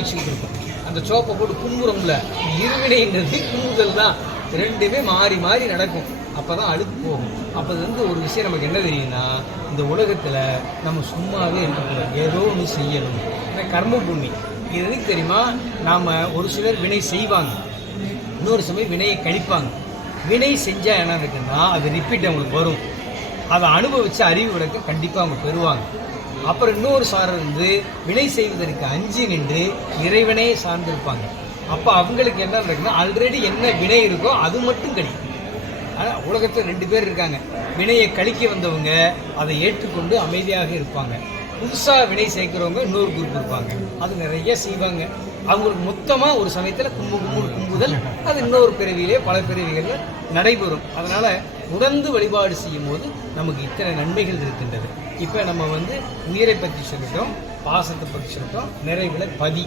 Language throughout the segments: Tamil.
வச்சுக்கிட்டு அந்த சோப்பை போட்டு கும்புறோம்ல இருவினைங்கிறது கும்புதல் தான். ரெண்டுமே மாறி மாறி நடக்கும். அப்போ தான் அழுக்கு போகும். அப்போ வந்து ஒரு விஷயம் நமக்கு என்ன தெரியும்னா இந்த உலகத்தில் நம்ம சும்மாவே இருக்கக்கூடாது ஏதோ ஒன்று செய்யணும். ஏன்னா கர்ம பூமி இது எதுக்கு தெரியுமா? நாம் ஒரு சிலர் வினை செய்வாங்க. இன்னொரு சமயம் வினையை கழிப்பாங்க வினை செஞ்சால் என்ன இருக்குன்னா அது ரிப்பீட் அவங்களுக்கு வரும். அதை அனுபவித்து அறிவு விளக்க கண்டிப்பாக அவங்க பெறுவாங்க. அப்புறம் இன்னொரு சாரர் வந்து வினை செய்வதற்கு அஞ்சு நின்று இறைவனே சார்ந்திருப்பாங்க. அப்போ அவங்களுக்கு என்ன இருக்குன்னா ஆல்ரெடி என்ன வினை இருக்கோ அது மட்டும் கிடைக்கும். ஆனால் உலகத்தில் ரெண்டு பேர் இருக்காங்க. வினையை கழிக்க வந்தவங்க அதை ஏற்றுக்கொண்டு அமைதியாக இருப்பாங்க. புதுசாக வினை சேர்க்கிறவங்க இன்னொரு குரூப் இருப்பாங்க. அது நிறைய செய்வாங்க. அவங்களுக்கு மொத்தமாக ஒரு சமயத்தில் கும்பு கும்பு கும்பு அது இன்னொரு பிறவியிலே பல பிறவிகளில் நடைபெறும். அதனால் உணர்ந்து வழிபாடு செய்யும் போது நமக்கு இத்தனை நன்மைகள் இருக்கின்றது. இப்போ நம்ம வந்து உயிரை பற்றி சொல்லிட்டோம் பாசத்தை பற்றி சொல்லிட்டோம் நிறைவில் பதி.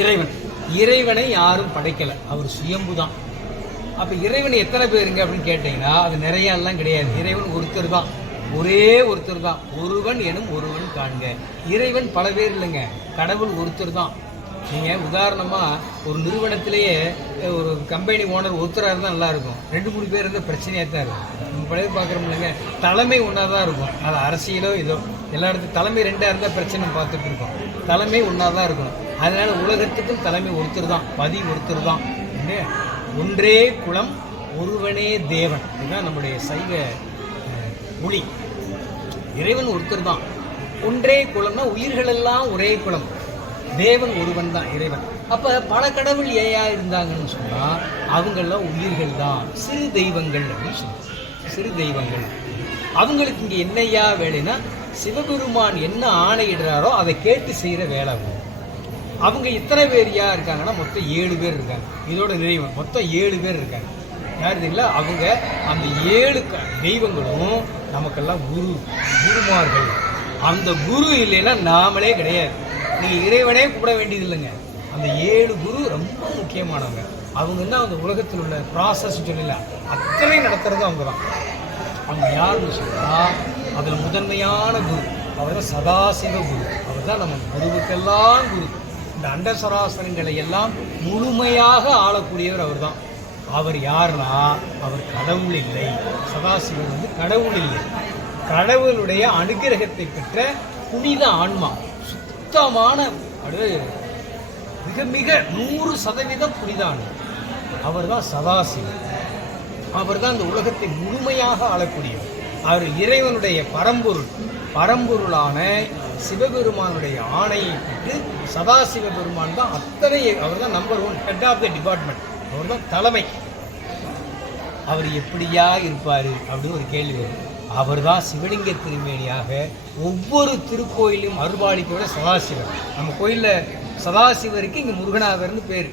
இறைவன். இறைவனை யாரும் படைக்கலை. அவர் சுயம்பு தான் அப்போ இறைவன் எத்தனை பேருங்க அப்படின்னு கேட்டிங்கன்னா அது நிறைய எல்லாம் கிடையாது. இறைவன் ஒருத்தர் தான். ஒரே ஒருத்தர் தான். ஒருவன் எனும் ஒருவன் காண்க. இறைவன் பல பேர் இல்லைங்க. கடவுள் ஒருத்தர் தான். நீங்கள் உதாரணமாக ஒரு நிறுவனத்திலேயே ஒரு கம்பெனி ஓனர் ஒருத்தராக இருந்தால் நல்லாயிருக்கும். ரெண்டு மூணு பேர் இருந்தால் பிரச்சனையாக தான் இருக்கும். நம்ம பழைய பார்க்குறோம் இல்லைங்க தலைமை ஒன்றா தான் இருக்கும். அது அரசியலோ இதோ எல்லா இடத்துக்கும் தலைமை ரெண்டாக இருந்தால் பிரச்சனை பார்த்துட்டு இருக்கோம். தலைமை ஒன்றா தான் இருக்கணும். அதனால் உலகத்துக்கும் தலைமை ஒருத்தர் தான் பதி ஒருத்தர் தான். ஒன்றே குலம் ஒருவனே தேவன். இதுதான் நம்முடைய சைவ மொழி. இறைவன் ஒருத்தர் தான். ஒன்றே குலம்னா உயிர்களெல்லாம் ஒரே குலம். தேவன் ஒருவன் தான் இறைவன். அப்போ பல கடவுள் ஏயா இருந்தாங்கன்னு சொன்னால் அவங்கெல்லாம் உயிர்கள் தான் சிறு தெய்வங்கள் அப்படின்னு சொல்லுவாங்க சிறு தெய்வங்கள். அவங்களுக்கு இங்கே என்னையா வேலைன்னா சிவபெருமான் என்ன ஆணையிடுறாரோ அதை கேட்டு செய்கிற வேலை அவங்க. அவங்க இத்தனை யார் இருக்காங்கன்னா மொத்தம் ஏழு பேர் இருக்காங்க. இதோட நிறைவு. மொத்தம் ஏழு பேர் இருக்காங்க. யார் தெரியல அவங்க அந்த ஏழு க- தெய்வங்களும் நமக்கெல்லாம் குரு குருமார்கள். அந்த குரு இல்லைன்னா நாமளே கிடையாது. நீங்கள் இறைவனே கூப்பிட வேண்டியதில்லைங்க. அந்த ஏழு குரு ரொம்ப முக்கியமானவங்க. அவங்க தான் அந்த உலகத்தில் உள்ள ப்ராசஸ் சொல்லல அத்தனை நடத்துறது அவங்க தான். அவங்க யாருன்னு சொன்னால் அதில் முதன்மையான குரு அவர் தான் சதாசிவ குரு. அவர் தான் நம்ம குருவுக்கெல்லாம் குரு. இந்த அண்டசராசனங்களை எல்லாம் முழுமையாக ஆளக்கூடியவர் அவர் தான். அவர் யாருன்னா அவர் கடவுள் இல்லை. சதாசிவன் வந்து கடவுள் இல்லை. கடவுளுடைய அனுகிரகத்தை பெற்ற புனித ஆன்மா. சுத்தமான அது மிக மிக நூறு சதவீதம் புனித அவர் தான் சதாசிவன். அவர் தான் இந்த உலகத்தை முழுமையாக ஆளக்கூடியவர். அவர் இறைவனுடைய பரம்பொருள் பரம்பொருளான சிவபெருமானுடைய ஆணையை பெற்று சதாசிவ பெருமான் தான் அத்தனை அவர் தான் number one head of the department அவர் தான் தலைமை. அவர் எப்படியா இருப்பார் அப்படின்னு ஒரு கேள்வி வரும். அவர் தான் சிவலிங்க திருமேனியாக ஒவ்வொரு திருக்கோயிலும் அருள்பாளிக்கோட சதாசிவர் நம்ம கோயிலில் சதாசிவருக்கு இங்கே முருகனாகர்னு பேர்.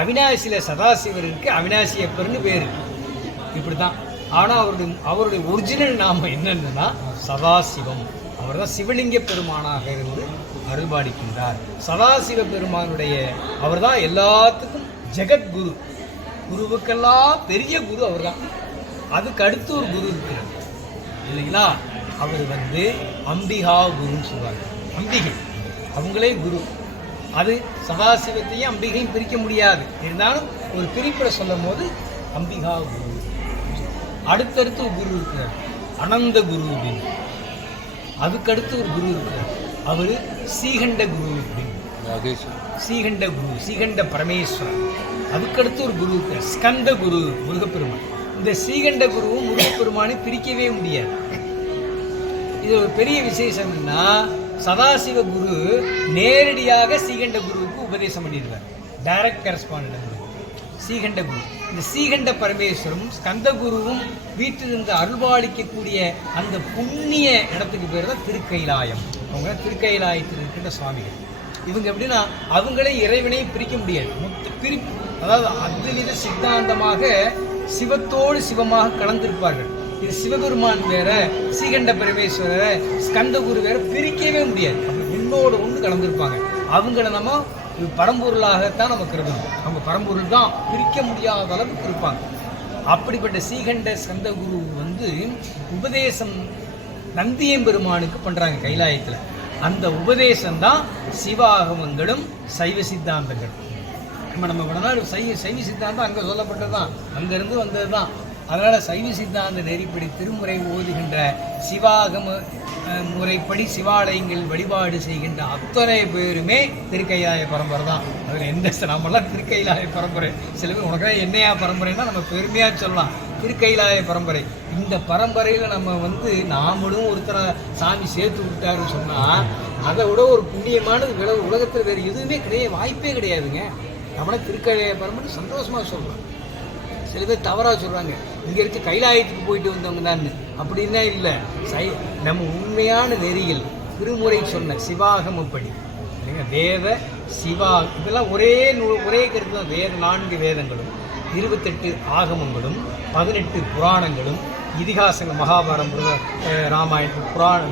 அவினாசியில் சதாசிவர் அவினாசி அப்பர்னு பேர். இப்படி தான் ஆனால் அவருடைய அவருடைய ஒரிஜினல் நாம் என்னென்னா சதாசிவம். அவர் தான் சிவலிங்க பெருமானாக இருந்து அருள்பாடிக்கின்றார் சதாசிவ பெருமானுடைய அவர் தான் எல்லாத்துக்கும் ஜெகத்குரு. குருவுக்கெல்லாம் பெரிய குரு அவர் தான் அதுக்கு அடுத்து ஒரு குரு இருக்கிறார். இல்லைங்களா? அவர் வந்து அம்பிகா குருன்னு சொல்லுவாங்க அம்பிகை. அவங்களே குரு. அது சதாசிவத்தையும் அம்பிகையும் பிரிக்க முடியாது. இருந்தாலும் ஒரு பிரிப்பில் சொல்லும் போது அம்பிகா குரு. அடுத்தடுத்து ஒரு குரு இருக்கிறார். அனந்த குரு அப்படின்னு. அதுக்கடுத்து ஒரு குரு இருக்கிறார். அவர் சீகண்ட குரு அப்படின்னு. சீகண்ட குரு சீகண்ட பரமேஸ்வரன். அதுக்கடுத்து ஒரு குரு இருக்கிறார். ஸ்கந்த குரு முருகப்பெருமான். இந்த ஸ்ரீகண்ட குருவும் முருகப்பெருமானை பிரிக்கவே முடியாது. இது ஒரு பெரிய விசேஷம் என்னன்னா சதாசிவ குரு நேரடியாக ஸ்ரீகண்ட குருவுக்கு உபதேசம் பண்ணிடுவார். டைரக்ட் கரஸ்பாண்ட் ஸ்ரீகண்ட குரு. இந்த ஸ்ரீகண்ட பரமேஸ்வரும் ஸ்கந்த குருவும் வீட்டிலிருந்து அருள்பாலிக்கக்கூடிய அந்த புண்ணிய இடத்துக்கு பேர் தான் திருக்கைலாயம். அவங்க திருக்கைலாயத்தில் இருக்கின்ற சுவாமிகள். இவங்க எப்படின்னா அவங்களே இறைவனை பிரிக்க முடியாது. மொத்த பிரிப்பு அதாவது அத்வித சித்தாந்தமாக சிவத்தோடு சிவமாக கலந்திருப்பார்கள். இது சிவபெருமான் வேற ஸ்ரீகண்ட பரமேஸ்வரர் ஸ்கந்தகுரு வேற பிரிக்கவே முடியாது. உன்னோட ஒன்னோடு ஒன்று கலந்திருப்பாங்க. அவங்கள நம்ம பரம்பொருளாகத்தான் நம்ம கருதணும். அவங்க பரம்பொருள் தான் பிரிக்க முடியாத அளவுக்கு இருப்பாங்க. அப்படிப்பட்ட ஸ்ரீகண்ட ஸ்கந்தகுரு வந்து உபதேசம் நந்தியம்பெருமானுக்கு பண்றாங்க கைலாயத்துல. அந்த உபதேசம்தான் சிவாகமங்களும் சைவ சித்தாந்தங்களும் நம்ம நம்ம வடநாடு சைவ சைவ சித்தாந்தம் அங்கே சொல்லப்பட்டது தான் அங்கேருந்து வந்தது தான் அதனால் சைவ சித்தாந்த நெறிப்படி திருமுறை ஓதுகின்ற சிவாகம முறைப்படி சிவாலயங்கள் வழிபாடு செய்கின்ற அத்தனை பேருமே திருக்கைலாய பரம்பரை தான் அதில் எந்த நம்மளாம் திருக்கைலாய பரம்பரை. சில பேர் உனக்கே என்னையா பரம்பரைன்னா நம்ம பெருமையாக சொல்லலாம். திருக்கைலாய பரம்பரை. இந்த பரம்பரையில் நம்ம வந்து நாமளும் ஒருத்தரை சாமி சேர்த்து விட்டாருன்னு சொன்னால் அதை விட ஒரு புண்ணியமானது உலகத்தில் வேறு எதுவுமே கிடையாது வாய்ப்பே கிடையாதுங்க. நம்மள திருக்கழைய பரம்பரை சந்தோஷமாக சொல்கிறோம் சில பேர் தவறாக சொல்கிறாங்க இங்கே இருக்க கைலாயத்துக்கு போயிட்டு வந்தவங்க தான் அப்படின்னா இல்லை. சை நம்ம உண்மையான நெறியில் திருமுறை சொன்ன சிவாகமப்படி இல்லைங்க வேத சிவா இதெல்லாம் ஒரே நூல் ஒரே கருத்து தான் வேத நான்கு வேதங்களும் இருபத்தெட்டு ஆகமங்களும் பதினெட்டு புராணங்களும் இதிகாசங்கள் மகாபாரதம் ராமாயணம் புராண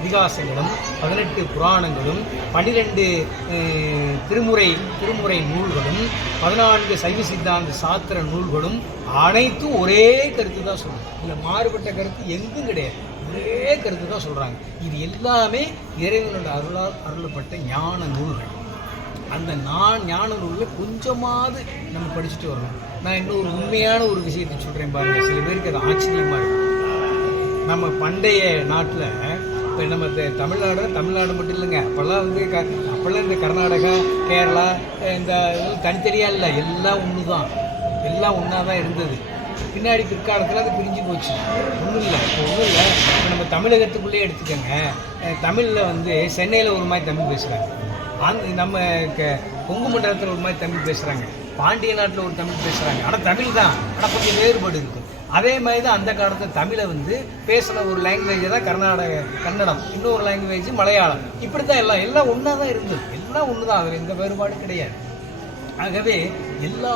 இதிகாசங்களும் பதினெட்டு புராணங்களும் பன்னிரெண்டு திருமுறை திருமுறை நூல்களும் பதினான்கு சைவ சித்தாந்த சாத்திர நூல்களும் அனைத்தும் ஒரே கருத்து தான் சொல்லுது இல்லை மாறுபட்ட கருத்து எங்கும் கிடையாது. ஒரே கருத்து தான் சொல்கிறாங்க இது எல்லாமே இறைவனோட அருளால் அருளப்பட்ட ஞான நூல்கள். அந்த நான் ஞான நூலில் கொஞ்சமாவது நம்ம படிச்சுட்டு வரணும். நான் இன்னொரு உண்மையான ஒரு விஷயத்தை சொல்கிறேன் பாருங்க. சில பேருக்கு அது ஆச்சரியமாக இருக்கும். நம்ம பண்டைய நாட்டில் இப்போ நம்ம த- தமிழ்நாடு தமிழ்நாடு மட்டும் இல்லைங்க. அப்போல்லாம் வந்து க அப்போல்லாம் இந்த கர்நாடகா கேரளா இந்த தனித்தனியாக இல்லை. எல்லாம் ஒன்று தான் எல்லாம் ஒன்றா தான் இருந்தது. பின்னாடி பிற்காலத்தில் அது பிரிஞ்சு போச்சு. ஒன்றும் இல்லை. இப்போ ஒன்றும் இல்லை. இப்போ நம்ம தமிழகத்துக்குள்ளேயே எடுத்துக்கோங்க. தமிழில் வந்து சென்னையில் ஒரு மாதிரி தமிழ் பேசுகிறாங்க அந்த நம்ம க கொங்கு மண்டலத்தில் ஒரு மாதிரி தமிழ் பேசுகிறாங்க பாண்டிய நாட்டில் ஒரு தமிழ் பேசுகிறாங்க ஆனால் தமிழ் தான். ஆனால் கொஞ்சம் வேறுபாடு இருக்கும் அதே மாதிரி தான் அந்த காலத்தில் தமிழை வந்து பேசின ஒரு லாங்குவேஜ் தான் கர்நாடக கன்னடம். இன்னொரு லாங்குவேஜ் மலையாளம். இப்படி தான் எல்லாம் எல்லாம் ஒன்றா தான் இருந்தது. எல்லாம் ஒன்று தான் அதில் எந்த வேறுபாடும் கிடையாது. ஆகவே எல்லா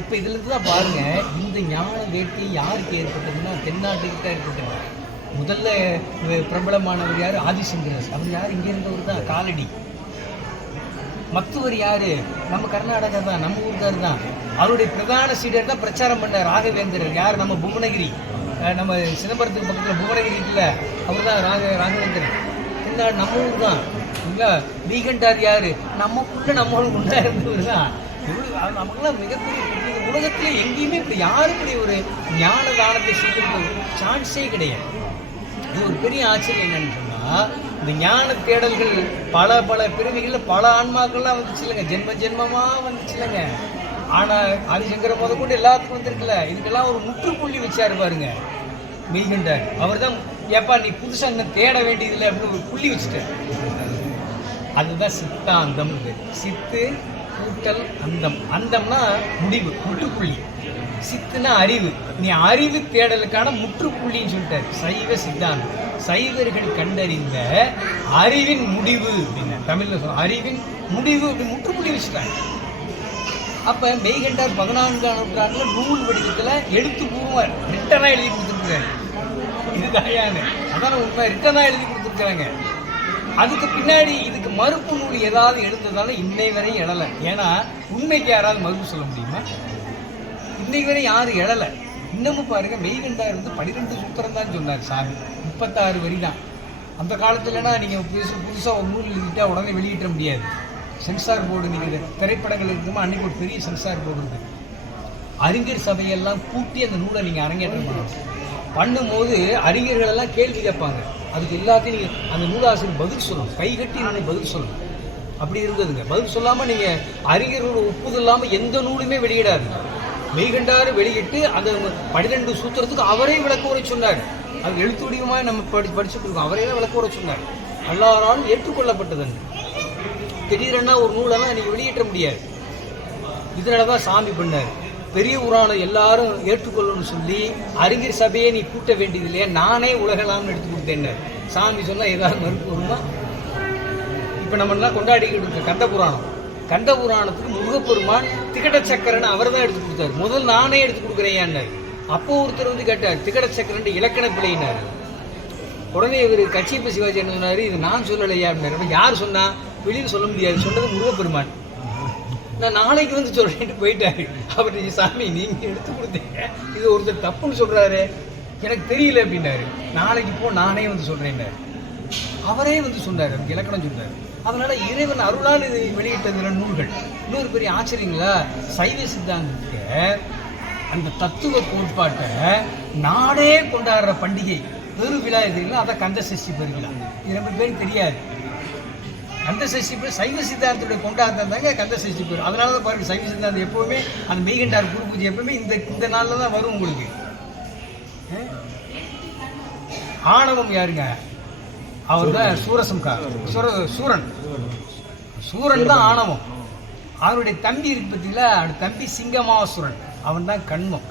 இப்போ இதுலேருந்து தான் பாருங்கள் இந்த ஞான வேட்டி யாருக்கு ஏற்பட்டதுன்னா தென்னாட்டுக்கு தான் ஏற்பட்டது. முதல்ல பிரபலமானவர் யார்? ஆதிசங்கரஸ் அவர் யார்? இங்கே இருந்தவர் தான் காலடி. மத்துவர் யாரு? நம்ம கர்நாடகா தான் நம்ம ஊர்கார் தான். அவருடைய பிரதான சீடர் தான் பிரச்சாரம் பண்ணார் ராகவேந்திரர். யார்? நம்ம புவனகிரி. நம்ம சிதம்பரத்துக்கு பக்கத்தில் புவனகிரி இல்லை அவர் தான் ராக ராகவேந்திரன் இந்த நம்ம ஊர் தான். இல்லை வீகண்டார் யாரு? நமக்குள்ள நம்மளும் உண்டா இருந்தவர் தான். நமக்குலாம் மிகப்பெரிய உலகத்தில் எங்கேயுமே இப்படி யாரும் இப்படி ஒரு ஞான தானத்தை செய்யறதுக்கு சான்ஸே கிடையாது. இது ஒரு பெரிய ஆச்சரியம் என்னன்னு சொன்னால் இந்த ஞான தேடல்கள் பல பல பிறவிகள்ல பல ஆன்மாக்கள்லாம் வந்துச்சு இல்லைங்க ஜென்ம ஜென்மமாக வந்துச்சு இல்லைங்க ஆனால் ஆதிசங்கர முத கொண்டு எல்லாத்துக்கும் வந்துருக்குல்ல. இதுக்கெல்லாம் ஒரு முற்றுப்புள்ளி வச்சாரு பாருங்க. மெய்கண்டார் அவர் தான் ஏப்பா நீ புதுசாக இன்னும் தேட வேண்டியதில்லை அப்படின்னு ஒரு புள்ளி வச்சுட்டார். அதுதான் சித்தாந்தம் சித்து கூட்டல் அந்தம். அந்தம்னா முடிவு முற்றுப்புள்ளி. சித்துனா அறிவு. நீ அறிவு தேடலுக்கான முற்றுப்புள்ளின்னு சொல்லிட்டார். சைவ சித்தாந்தம். சைவர்கள் கண்டறிந்த அறிவின் முடிவு அப்படின்னு. தமிழ்ல சொல்ல அறிவின் முடிவு அப்படி முற்றுப்புள்ளி வச்சுட்டாங்க. அப்ப மெய்கண்டார் பதினான்காம் நூற்றாண்டுல நூல் வடிவத்துல எழுத்துப்பூர்வமா ரிட்டனா எழுதி கொடுத்துருக்காரு இதுதாயான்னு அதான் உண்மை. ரிட்டனா எழுதி கொடுத்துருக்காங்க அதுக்கு பின்னாடி இதுக்கு மறுப்பு நூல் ஏதாவது எழுந்ததால இன்னை வரை எழலை. ஏன்னா உண்மைக்கு யாராவது மறுப்பு சொல்ல முடியுமா? இன்னைக்கு வரை யாரும் எழலை. இன்னமும் பாருங்க மெய்கண்டார் இருந்து பன்னிரெண்டு சூத்திரம் தான் சொன்னார் சாமி. முப்பத்தாறு வரி தான். அந்த காலத்துலனா நீங்கள் புதுசு புதுசாக ஒரு நூல் எழுதிட்டா உடனே வெளியிட முடியாது. சென்சார் போர்டு நீங்கள் திரைப்படங்கள் இருக்குமா அன்னைக்கு ஒரு பெரிய சென்சார் போர்டு இருக்கு. அறிஞர் சபையெல்லாம் கூட்டி அந்த நூலை நீங்கள் அரங்கேற்றம் பண்ணணும் பண்ணும்போது அறிஞர்கள் எல்லாம் கேள்வி கேட்பாங்க. அதுக்கு எல்லாத்தையும் நீங்கள் அந்த நூலாசிரியர் பதில் சொல்லணும். கை கட்டி நான் பதில் சொல்லணும். அப்படி இருந்ததுங்க. பதில் சொல்லாமல் நீங்கள் அறிஞர்களோட ஒப்புதல் இல்லாமல் எந்த நூலுமே வெளியிடாதுங்க. மெய்கண்டாறு வெளியிட்டு அந்த பனிரெண்டு சூத்திரத்துக்கு அவரே விளக்க உரை சொன்னார். அது எழுத்து வடிவமாக நம்ம படி படிச்சுட்டு இருக்கோம். அவரே தான் விளக்க உரை சொன்னார். எல்லாராலும் ஏற்றுக்கொள்ளப்பட்டதுங்க. திடீரென்னா ஒரு நூலெல்லாம் நீங்கள் வெளியிட்ட முடியாது. இதனால தான் சாமி பண்ணார். பெரிய புராணம் எல்லாரும் ஏற்றுக்கொள்ளணும்னு சொல்லி அறிஞர் சபையை நீ கூட்ட வேண்டியது இல்லையா? நானே உலகலாம்னு எடுத்து கொடுத்தேன் சாமி சொன்னால் ஏதாவது மறுப்பு வருமா? இப்போ நம்ம எல்லாம் கொண்டாடிக்கிட்டு இருக்க கந்த புராணம் கந்த புராணத்துக்கு முருகப்பெருமான் திகட சக்கரன்னு அவர் தான் எடுத்து கொடுத்தாரு. முதல் நானே எடுத்து கொடுக்குறேன் அப்போ ஒருத்தர் வந்து கேட்டார் திகட சக்கரன் இலக்கண பிழையினார் உடனே இவர் கட்சியப்ப சிவாஜி என்ன சொன்னார்? இது நான் சொல்லலையா? அப்படின்னாரு. யார் சொன்னா? வெளியில் சொல்ல முடியாது. சொன்னது முருகப்பெருமான். நான் நாளைக்கு வந்து சொல்றேன்ட்டு போயிட்டாரு. அவர் சாமி நீங்கள் எடுத்து கொடுத்தீங்க இது ஒருத்தர் தப்புன்னு சொல்கிறாரு எனக்கு தெரியல அப்படின்னாரு. நாளைக்கு போ நானே வந்து சொல்றேன்னாரு. அவரே வந்து சொன்னார் அதுக்கு இலக்கணம் சொன்னார். அதனால் இறைவன் அருளால் இது வெளியிட்டதுல நூல்கள். இன்னொரு பெரிய ஆச்சரியங்களா? சைவ சித்தாந்தத்துக்கு அந்த தத்துவ கோட்பாட்டை நாடே கொண்டாடுற பண்டிகை. பெரு விழா எதுங்களா அதான் கந்த சஷ்டி பெருவிழா. இது ரொம்ப பேருக்கு தெரியாது. கந்த சஷ்டி பேர் சைவ சித்தாந்தத்துடைய கொண்டாட்டம் தாங்க கந்த சஷ்டி பேர். அதனால தான் பாருங்க சைவ சித்தாந்தம் எப்பவுமே அந்த மெய்கண்டார் குரு பூஜை எப்பவுமே இந்த இந்த நாளில் தான் வரும் உங்களுக்கு? ஆணவம் யாருங்க? அவர் தான் சூரசம்கார். சூர சூரன். சூரன். தான் ஆணவம். அவனுடைய தம்பி இருக்கு பார்த்தீங்களா அவனுடைய தம்பி சிங்கமாசுரன். அவன் தான் கண்மம்.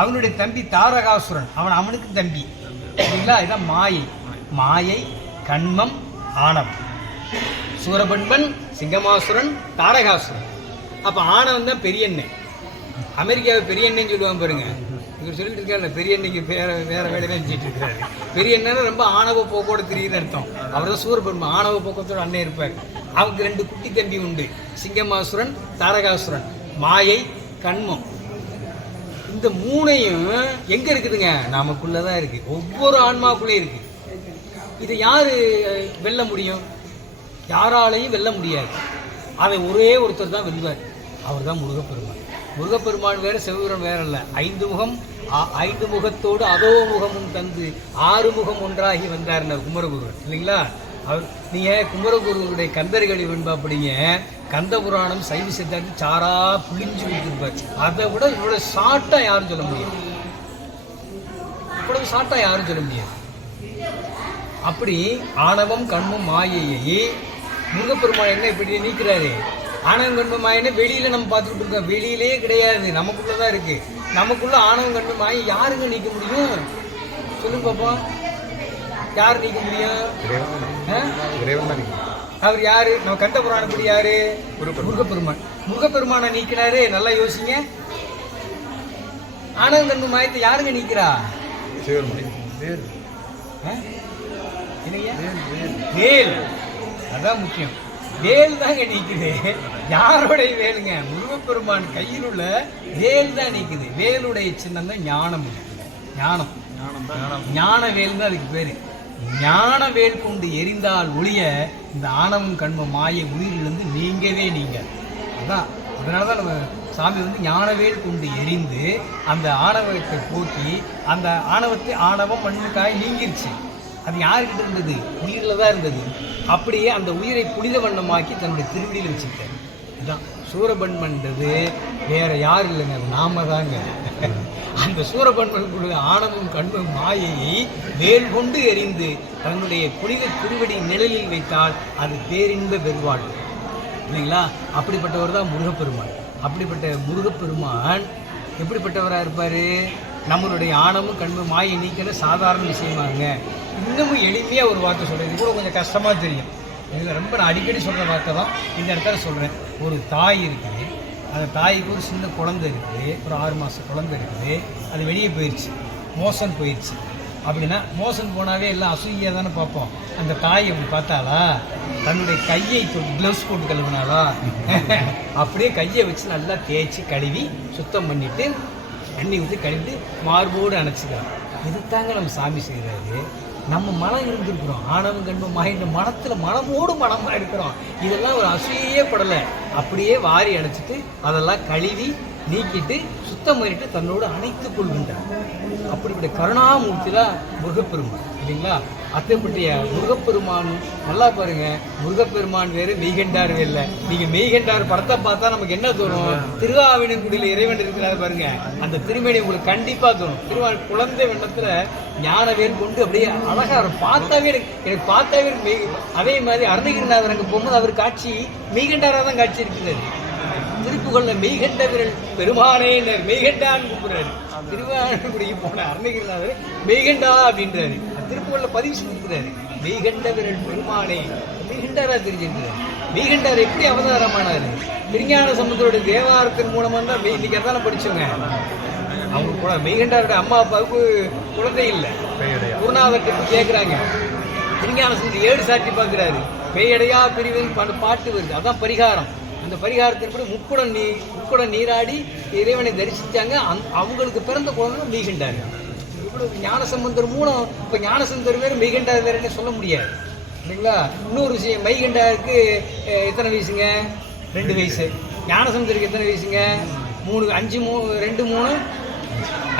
அவனுடைய தம்பி தாரகாசுரன். அவன் அவனுக்கு தம்பி. சரிங்களா? இதான் மாயை. மாயை கண்மம் ஆணவம். சூரபன்மன் சிங்கமாசுரன் தாரகாசுரன். அப்போ ஆணவன் தான் பெரியண்ணன் அமெரிக்காவை பெரியண்ணன்னு சொல்லுவாங்க பாருங்க. இவர் சொல்லிட்டு இருக்காரு பெரியண்ணைக்கு வேற வேற வேலையை செஞ்சுட்டு இருக்காரு. பெரியண்ணன்னு ரொம்ப ஆணவ போக்கோட தெரியுது அர்த்தம். அவர் தான் சூரபன்மன் ஆணவ போக்கத்தோட அண்ணன் இருப்பார். அவருக்கு ரெண்டு குட்டி தம்பி உண்டு. சிங்கமாசுரன் தாரகாசுரன். மாயை கண்மம். இந்த மூணையும் எங்க இருக்குதுங்க? நமக்குள்ளதான் இருக்கு. ஒவ்வொரு ஆன்மாக்குள்ளே இருக்கு. இதை யாரு வெல்ல முடியும்? யாராலையும் வெல்ல முடியாது. அதை ஒரே ஒருத்தர் தான் வெல்வார். அவர் தான் முருகப்பெருமான். முருகப்பெருமான் வேற சிவபெருமான் வேறல்ல ஐந்து முகம் ஐந்து முகத்தோடு அதோ முகமும் தந்து ஆறு முகம் ஒன்றாகி வந்தார்னார் குமரகுருவன் இல்லைங்களா? அவர் நீங்க குமரகுருவனுடைய கந்தர்களை வெண்பாப்படிங்க கந்த புராணம் சைவ சித்தாந்தி சாரா பிழிஞ்சு விட்டுருப்பார். அதை விட இவ்வளவு ஷார்ட்டா யாரும் சொல்ல முடியாது. இவ்வளவு ஷார்ட்டா யாரும் சொல்ல முடியாது. அப்படி ஆணவம் கண்மும் மாயையை முருகப்பெருமான் என்ன இப்படி நீக்கிறாரு? ஆணவம் கண்மம் மாயன்னு வெளியில நம்ம பார்த்துக்கிட்டு இருக்கோம். வெளியிலே கிடையாது. நமக்குள்ளதான் இருக்கு. நமக்குள்ள ஆணவம் கண்மம் மாயை யாருங்க நீக்க முடியும்? சொல்லுங்க பாப்போம் யார் நீக்க முடியும்? அவர் யாரு? நம்ம கண்ட புராணப்படி யாரு? முருகப்பெருமான். முருகப்பெருமானை. நீக்கினாரு. நல்லா யோசிங்க. ஆணவம் கண்மம் மாயத்தை யாருங்க நீக்கிறா? ஆ? என்னய்யா? வேல் அதான் முக்கியம். வேல் தாங்க நீக்குது. யாருடைய வேலுங்க? முருகப்பெருமான் கையில் உள்ள வேல் தான் நீக்குது. வேலுடைய சின்னம் தான் ஞானம். ஞானம். ஞான வேல் தான் அதுக்கு பேர். ஞான வேல் கொண்டு எரிந்தால் ஒளிய இந்த ஆணவம் கண்ம மாய உயிரிலிருந்து நீங்கவே நீங்க. அதான். அதனால தான் நம்ம சாமி வந்து ஞானவேல் கொண்டு எரிந்து அந்த ஆணவத்தை போக்கி அந்த ஆணவத்தை ஆணவம் மண்ணுக்காய் நீங்கிருச்சு. அது யாருக்கிட்ட இருந்தது? உயிரில் தான் இருந்தது. அப்படியே அந்த உயிரை புனித வண்ணமாக்கி தன்னுடைய திருவடியில் வச்சுக்கிட்டார் இதுதான் சூரபன்மன்றது. வேற யாரும் இல்லைங்க அது நாம தாங்க. அந்த சூரபன்மனுக்குள்ள ஆணவம் கண்ணும் மாயையை வேல் கொண்டு எறிந்து தன்னுடைய புனித திருவடி நிழலில் வைத்தால் அது பேரின்ப பெருவாள் இல்லைங்களா அப்படிப்பட்டவர் தான் முருகப்பெருமான். அப்படிப்பட்ட முருகப்பெருமான் எப்படிப்பட்டவராக இருப்பார்? நம்மளுடைய ஆணமும் கண்மும் மாயை நீக்கிற சாதாரண விஷயமாங்க. இன்னமும் எளிமையாக ஒரு வார்த்தை சொல்கிறேன் இது கூட கொஞ்சம் கஷ்டமாக தெரியும். இதில் ரொம்ப நான் அடிக்கடி சொல்கிற வார்த்தை தான். இந்த இடத்துல சொல்கிறேன் ஒரு தாய் இருக்குது. அந்த தாய்க்கு ஒரு சின்ன குழந்தை இருக்குது. ஒரு ஆறு மாதம் குழந்தை இருக்குது. அது வெளியே போயிடுச்சு மோசன் போயிடுச்சு அப்படின்னா மோசன் போனாவே எல்லாம் அசூயாக தானே பார்ப்போம். அந்த தாய் அப்படி பார்த்தாளா? தன்னுடைய கையை க்ளவுஸ் போட்டு கழுவினாளா? அப்படியே கையை வச்சு நல்லா தேய்ச்சி கழுவி சுத்தம் பண்ணிவிட்டு தண்ணி ஊற்றி கழுவிட்டு மார்போடு அணைச்சிக்கலாம் இதுதாங்க நம்ம சாமி செய்கிறாரு நம்ம மனம் இருந்திருக்கிறோம். ஆணவம் கண்மம் இந்த மனத்தில் மனமோடு மனமாக இருக்கிறோம். இதெல்லாம் ஒரு அசூயே படலை. அப்படியே வாரி அடைச்சிட்டு அதெல்லாம் கழுவி நீக்கிட்டு சுத்தம் பண்ணிட்டு தன்னோடு அணைத்து கொள்கின்றார். அப்படிப்பட்ட கருணாமூர்த்தி முருகப்பெருமாள் இல்லைங்களா? அத்தைப்பட்டிய முருகப்பெருமான் நல்லா பாருங்க. முருகப்பெருமான் வேறு மெய்கண்டார் வேற நீங்க மெய்கண்டார் படத்தை பார்த்தா நமக்கு என்ன தோணும்? திருவாவினங்குடியில் இறைவன் இருக்கிறார் பாருங்க. அந்த திருமணி உங்களுக்கு கண்டிப்பா தோணும். திருவா குழந்தை வெள்ளத்துல ஞானவேல் கொண்டு அப்படியே அழகா. பார்த்தாவே எனக்கு எனக்கு பார்த்தாவே மெய் அதே மாதிரி அருணகிரிநாதர் அங்கே போகும்போது அவர் காட்சி மெய்கண்டாராக தான் காட்சி இருக்கிறது திருப்புகள்ல மெய்கண்ட விரல் பெருமானே மெய்கண்டான்னு கூப்பிடுறாரு. திருவாரூருக்கு போன அருணகிரிநாதர் மெய்கண்டா அப்படின்றாரு. திருப்புகள்ல பதிவு செஞ்சிருக்கிறாரு மெய்கண்ட விரல் பெருமானே மெய்கண்டாரா தெரிஞ்சிருக்கிறார். மெய்கண்டார் எப்படி அவதாரமானாரு? திருஞான சமுத்திரோட தேவாரத்தின் மூலமா தான் மெய் இன்னைக்கு அதான படிச்சோங்க அவங்க கூட மெய்கண்டாரோட அம்மா அப்பாவுக்கு குழந்தை இல்லை. குருநாதர்கிட்ட கேட்குறாங்க திருஞான சமுத்திரம் ஏழு சாட்சி பார்க்குறாரு பேயடையா பிரிவின் பாட்டு வருது. அதான் பரிகாரம். அந்த பரிகாரத்தின்படி முக்குடம் நீ முக்குடம் நீராடி இறைவனை தரிசித்தாங்க அந் அவங்களுக்கு பிறந்த குழந்தை மெய்கண்டார் இவ்வளவு ஞானசம்பந்தர் மூலம் இப்போ ஞானசம்பந்தர் வேறு மெய்கண்டார் வேறுன்னு சொல்ல முடியாது. இல்லைங்களா? இன்னொரு விஷயம் மைகண்டாருக்கு எத்தனை வயசுங்க? ரெண்டு வயசு. ஞானசமுத்திரருக்கு எத்தனை வயசுங்க? மூணு அஞ்சு மூணு ரெண்டு மூணு?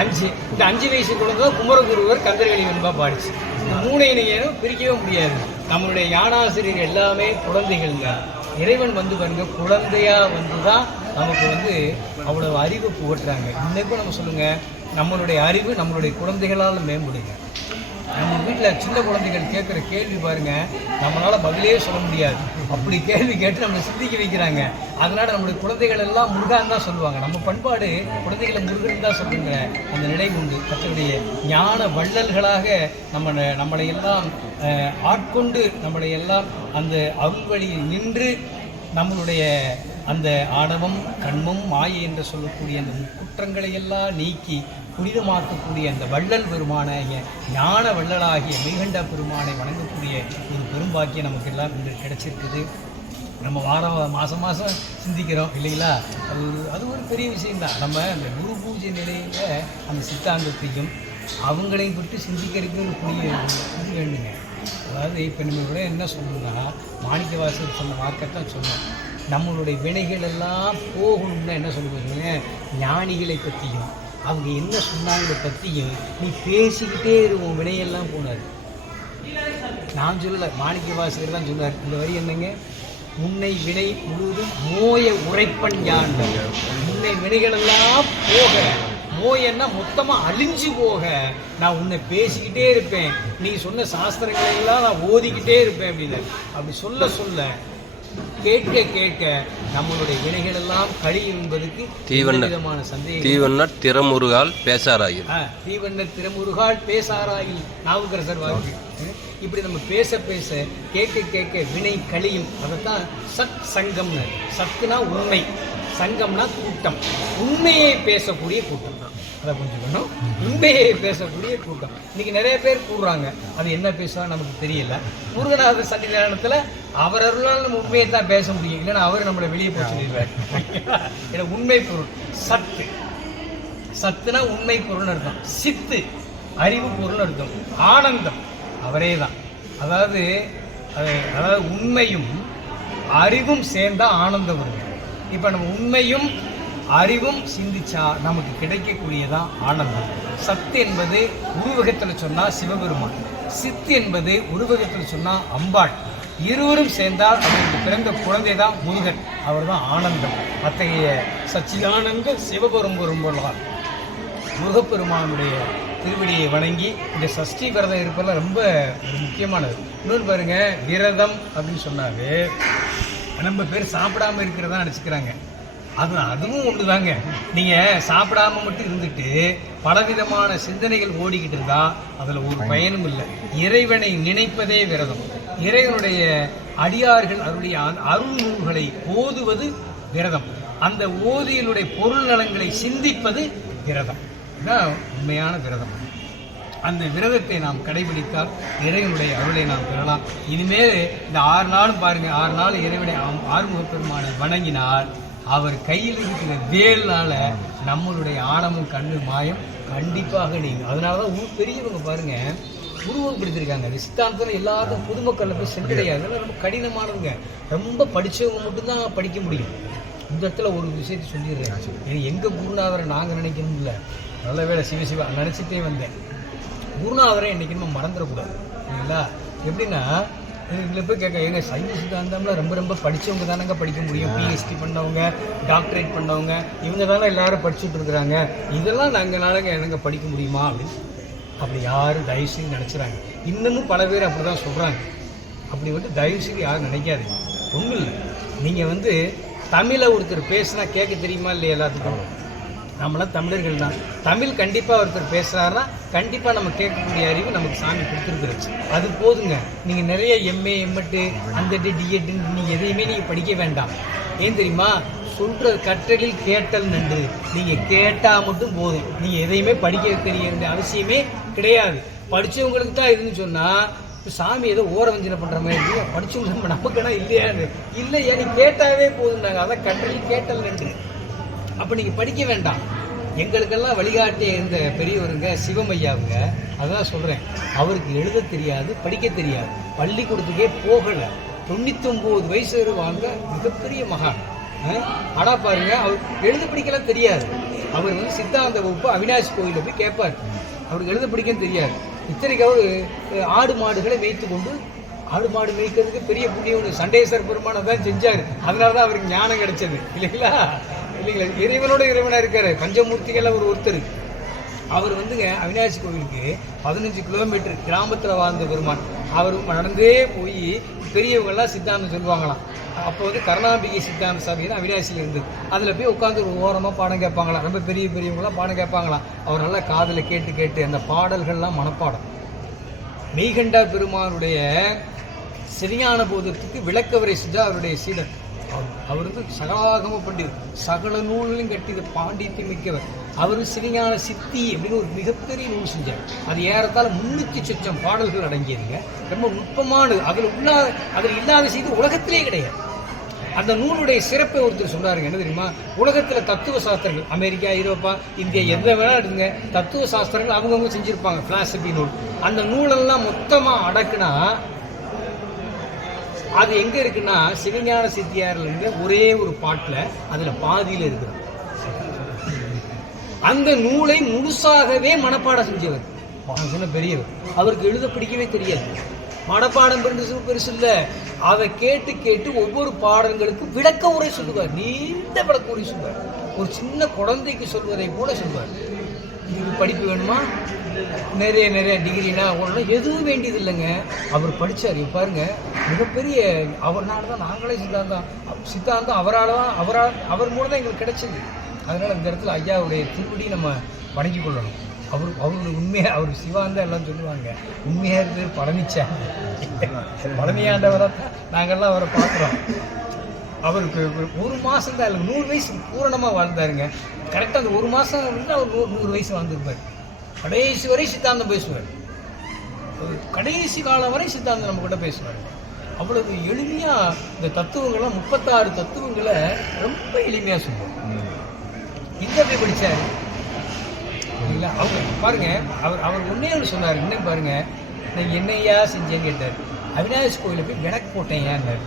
அஞ்சு. இந்த அஞ்சு வயசு குழந்தை குமரகுருவர் கந்தர்களி வெண்பா பாடிச்சு. இந்த மூணை பிரிக்கவே முடியாது. நம்மளுடைய யானாசிரியர் எல்லாமே குழந்தைகள்ங்க. இறைவன் வந்து பாருங்க குழந்தையா வந்து தான் நமக்கு வந்து அவ்வளவு அறிவு புகட்டுறாங்க. இன்னைக்கும் நம்ம சொல்லுங்க நம்மளுடைய அறிவு நம்மளுடைய குழந்தைகளால் மேம்படுங்க. நம்ம வீட்டில் சின்ன குழந்தைகள் கேட்குற கேள்வி பாருங்க நம்மளால பதிலே சொல்ல முடியாது. அப்படி கேள்வி கேட்டு நம்மளை சிந்திக்க வைக்கிறாங்க. அதனால நம்மளுடைய குழந்தைகள் எல்லாம் முருகான் தான் சொல்லுவாங்க. நம்ம பண்பாடு குழந்தைகளை முருகன் தான் சொல்லுங்கிற அந்த நிலை உண்டு. கத்தருடைய ஞான வள்ளல்களாக நம்ம நம்மளை எல்லாம் ஆட்கொண்டு நம்மளை எல்லாம் அந்த அருள் வழியில் நின்று நம்மளுடைய அந்த ஆணவம் கண்மம் மாயை என்று சொல்லக்கூடிய அந்த குற்றங்களை எல்லாம் நீக்கி புனிதமாக்கக்கூடிய அந்த வள்ளல் பெருமான ஞான வள்ளலாகிய மெய்கண்ட பெருமானை வணங்கக்கூடிய ஒரு பெரும்பாக்கியம் நமக்கு எல்லாம் இன்று கிடைச்சிருக்குது. நம்ம வாரம் மாதம் மாதம் சிந்திக்கிறோம் இல்லைங்களா? அது ஒரு அது ஒரு பெரிய விஷயம்தான். நம்ம அந்த குரு பூஜை நிலையில் அந்த சித்தாந்தத்தையும் அவங்களையும் விட்டு சிந்திக்கிறதுக்கு ஒரு புரிய புரிய வேணுங்க. அதாவது இப்போ நம்ம கூட என்ன சொல்லணும்னா மாணிக்க வாசகர் சொன்ன வார்த்தைத்தான் சொன்னோம் நம்மளுடைய வினைகள் எல்லாம் போகணும்னா என்ன சொல்லுவாங்க ஞானிகளை பற்றியும் அவங்க என்ன சொன்னாங்க பற்றியும் நீ பேசிக்கிட்டே இருக்கும் வினையெல்லாம் போனார் நான் சொல்லலை மாணிக்க வாசகர் தான் சொன்னார் இந்த வரி என்னங்க? உன்னை வினை முழுவதும் மோய உரைப்பன் யான்? உன்னை வினைகளெல்லாம் போக மோயன்னா மொத்தமாக அழிஞ்சு போக நான் உன்னை பேசிக்கிட்டே இருப்பேன். நீ சொன்ன சாஸ்திரங்களை எல்லாம் நான் ஓதிக்கிட்டே இருப்பேன் அப்படின்னு அப்படி சொல்ல சொல்ல கேட்க கேட்க நம்மளுடைய வினைகள் எல்லாம் கழியும் என்பதுக்கு தீவண்ண- எந்த விதமான சந்தேகம் தீவண்ணர் திறமுருகால் பேசாராயில். ஆ, தீவண்ணர் திருமுருகால் பேசாராயில் நாவுக்கரசர் வாக்கு இப்படி நம்ம பேச பேச கேட்க கேட்க வினை கழியும். அதைத்தான் சத் சங்கம்னு சத்துனா உண்மை. சங்கம்னா கூட்டம். உண்மையை பேசக்கூடிய கூட்டம் தான். அதை புரிஞ்சுக்கணும். உண்மையை பேசக்கூடிய கூட்டம். இன்னைக்கு நிறைய பேர் கூடுறாங்க. அது என்ன பேசுறா நமக்கு தெரியல. முருகநாத சன்னிதானத்தில் அவர் அருளால் நம்ம உண்மையை தான் பேச முடியும். இல்லைன்னா அவர் நம்மளை வெளியே போக சொல்லிடுவார். ஏன்னா உண்மை பொருள். சத்து. சத்துனா உண்மை பொருள் அர்த்தம். சித்து. அறிவு பொருள் அர்த்தம். ஆனந்தம். அவரே தான் அதாவது அதாவது உண்மையும் அறிவும் சேர்ந்தா ஆனந்தம் வரும். இப்போ நம்ம உண்மையும் அறிவும் சிந்திச்சா நமக்கு கிடைக்கக்கூடியதான் ஆனந்தம். சத்து என்பது உருவகத்தில் சொன்னால் சிவபெருமான். சித்து என்பது உருவகத்தில் சொன்னா அம்பாள். இருவரும் சேர்ந்தால் அவருக்கு பிறந்த குழந்தை தான் முருகன். அவர் தான் ஆனந்தம். அத்தகைய சச்சிதானந்த சிவபெரும்பெரும்பொருளார் முருகப்பெருமானுடைய திருவடியை வணங்கி இந்த சஷ்டி விரதம் இருப்பதெல்லாம் ரொம்ப ஒரு முக்கியமானது. இன்னொன்று பாருங்க விரதம் அப்படின்னு சொன்னாவே நம்ம பேர் சாப்பிடாம இருக்கிறதா நினச்சிக்கிறாங்க. அது அதுவும் ஒன்று தாங்க நீங்கள் சாப்பிடாம மட்டும் இருந்துட்டு பலவிதமான சிந்தனைகள் ஓடிக்கிட்டு இருந்தா அதில் ஒரு பயனும் இல்லை. இறைவனை நினைப்பதே விரதம். இறைவனுடைய அடியார்கள் அவருடைய அருள் நூல்களை ஓதுவது விரதம். அந்த ஓதியலுடைய பொருள் நலங்களை சிந்திப்பது விரதம். இதுதான் உண்மையான விரதம். அந்த விரதத்தை நாம் கடைபிடித்தால் இறைவனுடைய அருளை நாம் பெறலாம். இனிமேல் இந்த ஆறு நாளும் பாருங்க ஆறு நாள் இறைவனை ஆறுமுக பெருமானை வணங்கினால் அவர் கையில் இருக்கிற வேல்னால நம்மளுடைய ஆணமும் கண்ணு மாயம் கண்டிப்பாக நீங்கள் அதனால தான் ஊர் பெரியவங்க பாருங்க உருவப்படுத்திருக்காங்க இந்த சித்தாந்தத்தில் எல்லாத்துக்கும் பொதுமக்களில் போய் சென்றடையாது ரொம்ப கடினமானவங்க ரொம்ப படித்தவங்க மட்டும்தான் படிக்க முடியும். இந்த இடத்துல ஒரு விஷயத்தை சொல்லிடுறேன். எங்கள் குருநாதரை நாங்கள் நினைக்கணும் இல்லை. நல்ல வேளை சிவ சிவா நினச்சிட்டே வந்தேன். குருநாதரை இன்னைக்கு நம்ம மறந்துடக்கூடாது. சரிங்களா எப்படின்னா இதில் போய் கேட்க எங்க சைவ சித்தாந்தம்ல ரொம்ப ரொம்ப படிச்சவங்க தானங்க படிக்க முடியும்? பிஹெச்டி பண்ணவங்க டாக்டரேட் பண்ணவங்க இவங்க தானே எல்லாரும் படிச்சுட்டு இருக்கிறாங்க. இதெல்லாம் நாங்கள் என்னங்க படிக்க முடியுமா? அப்படின்னு அப்படி யாரும் தயவு செய்து நினச்சிறாங்க. இன்னமும் பல பேர் அப்படி தான் சொல்கிறாங்க அப்படி வந்து தயவு செய்து யாரும் நினைக்காதீங்க. ஒன்றும் இல்லை. நீங்கள் வந்து தமிழை ஒருத்தர் பேசுனா கேட்க தெரியுமா இல்லையா எல்லாத்துக்கும்? நம்மளாம் தமிழர்கள் தான். தமிழ் கண்டிப்பாக ஒருத்தர் பேசுகிறாருன்னா கண்டிப்பாக நம்ம கேட்கக்கூடிய அறிவு நமக்கு சாமி கொடுத்துருக்குறது. அது போதுங்க. நீங்கள் நிறைய எம்ஏ எம்எட்டு அந்த டிஎட்டுன்னு நீங்கள் எதையுமே நீங்கள் படிக்க வேண்டாம். ஏன் தெரியுமா? சொல்கிற கற்றலில் கேட்டல் நன்று நீங்கள் கேட்டால் மட்டும் போதும். நீங்கள் எதையுமே படிக்க தெரிய வேண்டிய அவசியமே கிடையாது. படித்தவங்களுக்கு தான் இதுன்னு சொன்னால் இப்போ சாமி ஏதோ ஓர வஞ்சனை பண்ணுற மாதிரி இருக்கு படிச்சவங்க நம்ம நமக்குன்னா இல்லையான்னு இல்லையா? நீ கேட்டாவே போதும் நாங்கள் அதான் கற்றலில் கேட்டல் நன்று அப்போ நீங்கள் படிக்க வேண்டாம். எங்களுக்கெல்லாம் வழிகாட்டிய இருந்த பெரியவருங்க சிவமையாவுங்க அதான் சொல்கிறேன் அவருக்கு எழுத தெரியாது படிக்க தெரியாது. பள்ளிக்கூடத்துக்கே போகலை. தொண்ணூத்தொம்பது வயசு வரை வாழ்ந்த மிகப்பெரிய மகான். ஆனால் பாருங்க அவர் எழுத படிக்கலாம் தெரியாது. அவர் வந்து சித்தாந்த வகுப்பு அவினாஷ் கோயிலில் போய் கேட்பார் அவருக்கு எழுத பிடிக்கும் தெரியாது. இத்தனைக்கு அவர் ஆடு மாடுகளை வைத்து கொண்டு ஆடு மாடு மேய்க்கிறதுக்கு பெரிய புண்ணியம் சண்டேஸ்வர பெருமானை தான் செஞ்சார். அதனால தான் அவருக்கு ஞானம் கிடைச்சது. இல்லைங்களா? இல்லைங்களா இறைவனோட இறைவனாக இருக்காரு. பஞ்சமூர்த்திகள் அவர் ஒருத்தர். அவர் வந்துங்க அவினாசி கோவிலுக்கு பதினஞ்சு கிலோமீட்டர் கிராமத்தில் வாழ்ந்த பெருமான். அவர் நடந்தே போய் பெரியவங்கள்லாம் சித்தாந்தம் சொல்லுவாங்களாம். அப்போ வந்து கருணாம்பிகை சித்தாந்த சாமின்னு அவினாசியில் இருந்தது. அதில் போய் உட்காந்து ஒரு ஓரமாக பாடம் கேட்பாங்களாம். ரொம்ப பெரிய பெரியவங்களாம் பாடம் கேட்பாங்களாம். அவர் நல்லா காதில் கேட்டு கேட்டு அந்த பாடல்கள்லாம் மனப்பாடம். மெய்கண்டா பெருமானுடைய சரியான போதத்துக்கு விளக்கவரை சுஜா அவருடைய சீடர் அவர் அவர் வந்து சகலாகம பண்டிதர். சகல நூல்களையும் கட்டித பாண்டித்யம் மிக்கவர். அவர் சிறிஞான சித்தி அப்படின்னு ஒரு மிகப்பெரிய நூல் செஞ்சார். அது ஏறத்தால் முன்னூற்றி சொச்சம் பாடல்கள் அடங்கியதுங்க. ரொம்ப நுட்பமானது. அதில் உள்ளாத அதில் இல்லாத செய்தி உலகத்திலே கிடையாது. அந்த நூலுடைய சிறப்பை ஒருத்தர் சொன்னாருங்க. என்ன தெரியுமா? உலகத்தில் தத்துவ சாஸ்திரங்கள் அமெரிக்கா ஐரோப்பா இந்தியா எந்த வேணாலும் எடுங்க தத்துவ சாஸ்திரங்கள் அவங்கவுங்க செஞ்சுருப்பாங்க பிலாசபி நூல். அந்த நூலெல்லாம் மொத்தமாக அடக்குனா அது எங்க இருக்குன்னா சிவஞான சித்தியாரில் இருந்து ஒரே ஒரு பாட்டில் அதில் பாதியில் இருக்குது அந்த நூலை முழுசாகவே மனப்பாடம் செஞ்சவர். நான் சொன்ன பெரியவர். அவருக்கு எழுத பிடிக்கவே தெரியாது. மனப்பாடம் பெருசு பெருசு இல்லை. அதை கேட்டு கேட்டு ஒவ்வொரு பாடங்களுக்கும் விளக்க உரை சொல்லுவார். நீண்ட விளக்க உரை சொல்லுவார். ஒரு சின்ன குழந்தைக்கு சொல்வதை கூட சொல்வார். இதுக்கு படிப்பு வேணுமா? நிறைய நிறைய டிகிரினா ஒன்றும் எதுவும் வேண்டியது இல்லைங்க அவர் படித்தார் பாருங்க மிகப்பெரிய அவர்னால தான் நாங்களே சித்தாந்தம் சித்தாந்தம் அவரால் தான் அவரால் அவர் மூலம் தான் எங்களுக்கு கிடைச்சது. அதனால் இந்த இடத்துல ஐயாவுடைய திருப்படி நம்ம வணங்கி கொள்ளணும். அவர் அவருடைய உண்மையாக அவர் சிவாந்தா எல்லாம் சொல்லுவாங்க. உண்மையாக இருக்கிறது பழனிச்சா. பழனியாண்டவரை தான் நாங்கள்லாம் அவரை பார்க்குறோம். அவருக்கு ஒரு- ஒரு மாதம் தான் இல்லை நூறு வயசு பூரணமாக வாழ்ந்தாருங்க. கரெக்டாக அந்த ஒரு மாதம் வந்து அவர் நூறு நூறு வயசு வாழ்ந்துருப்பார். கடைசி வரை சித்தாந்தம் பேசுவார். கடைசி காலம் வரை சித்தாந்தம் நம்ம கூட பேசுவார். அவ்வளவு எளிமையாக இந்த தத்துவங்கள்லாம் முப்பத்தாறு தத்துவங்களை ரொம்ப எளிமையாக சொல்லுவார். எங்க போய் படித்தார் இல்லை அவங்க பாருங்க அவர் அவர் ஒன்றே ஒன்று சொன்னார் என்ன பாருங்க நான் என்னையா செஞ்சேன்னு கேட்டார். அவினாஷ் கோயிலில் போய் விளக்கு போட்டேன் ஏன்னாரு.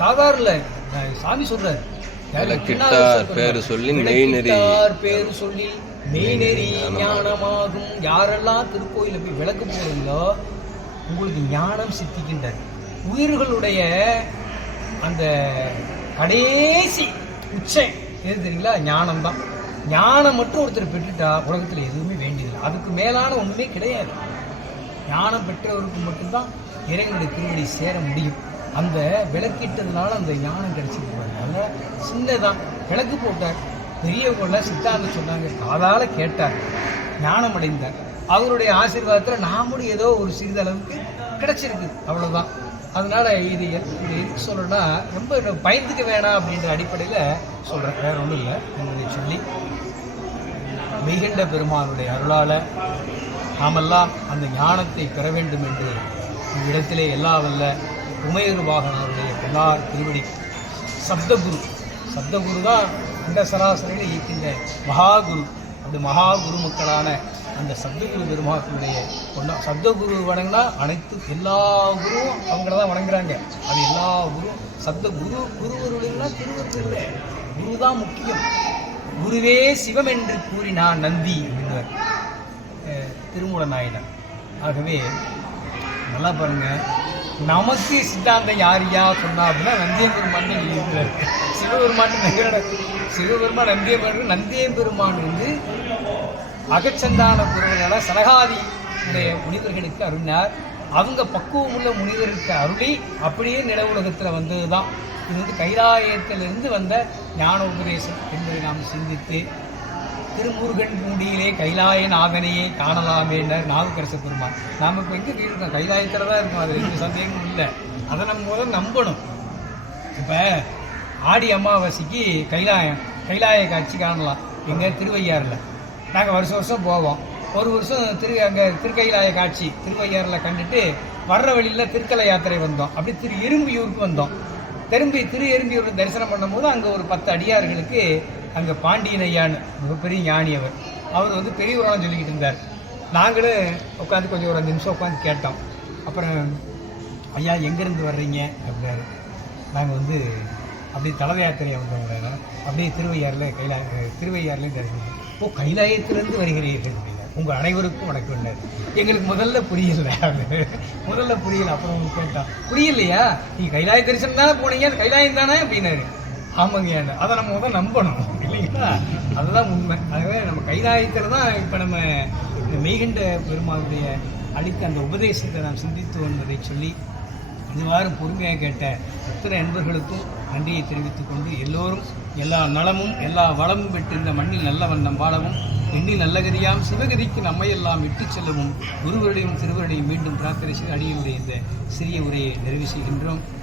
சாதாரண நான் சாமி சொல்றாரு. விளக்கிட்டார் பேரு சொல்லி மெய்நெறி. விளக்கிட்டார் பேரு சொல்லி மெய்நெறி ஞானமாகும். யாரெல்லாம் திருக்கோயில போய் விளக்கு போறீங்களோ உங்களுக்கு ஞானம் சித்திக்கின்றது. உயிர்களுடைய அந்த கடைசி உச்சம் எது தெரியுங்களா? ஞானம் தான் ஞானம் மட்டும் ஒருத்தர் பெற்றுட்டா உலகத்தில் எதுவுமே வேண்டியதில்லை. அதுக்கு மேலான ஒன்றுமே கிடையாது. ஞானம் பெற்றவருக்கு மட்டும்தான் இறைவனுடைய திருவடி சேர முடியும். அந்த விளக்கிட்டதுனால அந்த ஞானம் கிடைச்சிருக்கு பாருங்க. சின்னதான் விளக்கு போட்டார். பெரியவங்கள சித்தாந்த சொன்னாங்க. காதால் கேட்டார். ஞானம் அடைந்தார். அவருடைய ஆசீர்வாதத்தில் நாமளும் ஏதோ ஒரு சிறிதளவுக்கு கிடைச்சிருக்கு. அவ்வளோதான் அதனால இது இது எதுக்கு சொல்லணும்னா ரொம்ப பயந்துக்க வேணாம் அப்படின்ற அடிப்படையில் சொல்கிறேன் வேற ஒன்றும் இல்லை. என்னுடைய சொல்லி மிகுண்ட பெருமானுடைய அருளால நாமெல்லாம் அந்த ஞானத்தை பெற வேண்டும் என்று இடத்திலே எல்லா வல்ல உமையர் வாகனருடைய பொன்னார் திருவடி. சப்தகுரு. சப்தகுரு தான் இந்த சராசரியில் இருக்கின்ற மகாகுரு. அந்த மகாகுரு மக்களான அந்த சப்தகுரு பெருமாக்களுடைய ஒன்றா சப்தகுரு வணங்கினா அனைத்து எல்லா குருவும் அவங்கள தான் வணங்குறாங்க. அது எல்லா குருவும் சப்த குரு குருவருடையெல்லாம் திருவருள் குரு தான் முக்கியம். குருவே சிவம் என்று கூறினான் நந்தி என்பவர். திருமூல நாயனர் ஆகவே நல்லா பாருங்கள் நமக்கு சித்தாந்தம் யார் யா சொன்னா அப்படின்னா நந்தியம்பெருமான் தான் இருக்கிறார். சிவபெருமான் நகர சிவபெருமான் நந்தியம்பெருமான் நந்தியம் பெருமான் வந்து அகச்சந்தான குரல்களால் சலகாதி உடைய முனிவர்களுக்கு அருளினார். அவங்க பக்குவம் உள்ள முனிவருக்கு அருளி அப்படியே நில உலகத்தில் வந்தது தான் இது வந்து கைலாயத்திலிருந்து வந்த ஞான உபதேசம் என்பதை நாம் சிந்தித்து திருமுருகன் மூடியிலே கைலாய நாதனையே காணலாமேனர் நாவுக்கரச பெருமாள் நாம் இப்போ எங்கே இருக்கோம் கைலாயத்தில் தான் இருக்கும் அது எந்த சந்தேகமும் இல்லை. அதை நம்ம முதல்ல நம்பணும். இப்போ ஆடி அமாவாசைக்கு கைலாயம் கைலாய காட்சி காணலாம். எங்கே? திருவையாறில். நாங்கள் வருஷம் வருஷம் போவோம். ஒரு வருஷம் திரு அங்கே திருக்கைலாய காட்சி திருவையாறில் கண்டுட்டு வர்ற வழியில் திருக்கலை யாத்திரை வந்தோம். அப்படி திரு எறும்பியூருக்கு வந்தோம். திரும்பி திரு எறும்பியூர் தரிசனம் பண்ணும்போது அங்கே ஒரு பத்து அடியார்களுக்கு அங்கே பாண்டியன் ஐயான்னு மிகப்பெரிய ஞானி அவர். அவர் வந்து பெரிய சொல்லிக்கிட்டு இருந்தார். நாங்களும் உட்காந்து கொஞ்சம் ஒரு அஞ்சு நிமிஷம் உட்காந்து கேட்டோம். அப்புறம் ஐயா எங்கேருந்து வர்றீங்க? அப்படின்னாரு. நாங்கள் வந்து அப்படியே தலத யாத்திரையை வந்தவங்க அப்படியே திருவையாறில் கைலா திருவையாறுலேயும் தெரிஞ்சு ஓ கைலாயத்திலேருந்து வருகிறீர்கள் உங்கள் அனைவருக்கும் வணக்கம் எங்களுக்கு முதல்ல புரியல. அது முதல்ல புரியல. அப்புறம் உங்களுக்கு கேட்டான் புரியலையா? நீங்கள் கைலாய தரிசனம் தானே போனீங்க கைலாயம் தானே? அப்படின்னாரு. ஆமாங்க அதை நம்ம முதல் நம்பணும். இல்லைங்களா அதுதான் உண்மை. ஆகவே நம்ம கைலாயத்தில் தான் இப்போ நம்ம இந்த மெய்கண்ட பெருமாளுடைய அளித்த அந்த உபதேசத்தை நாம் சிந்தித்து வந்ததை சொல்லி இதுவாறு பொறுமையாக கேட்ட அத்தனை நண்பர்களுக்கும் நன்றியை தெரிவித்துக் கொண்டு எல்லோரும் எல்லா நலமும் எல்லா வளமும் பெற்று இந்த மண்ணில் நல்ல வண்ணம் வாழவும் எண்ணில் நல்லகதியாம் சிவகதிக்கு நம்மையெல்லாம் விட்டுச் செல்லவும் குருவருடையும் திருவருடையும் மீண்டும் பிரார்த்தனை செய்து அடியினுடைய இந்த சிறிய உரையை நிறைவு செய்கின்றோம்.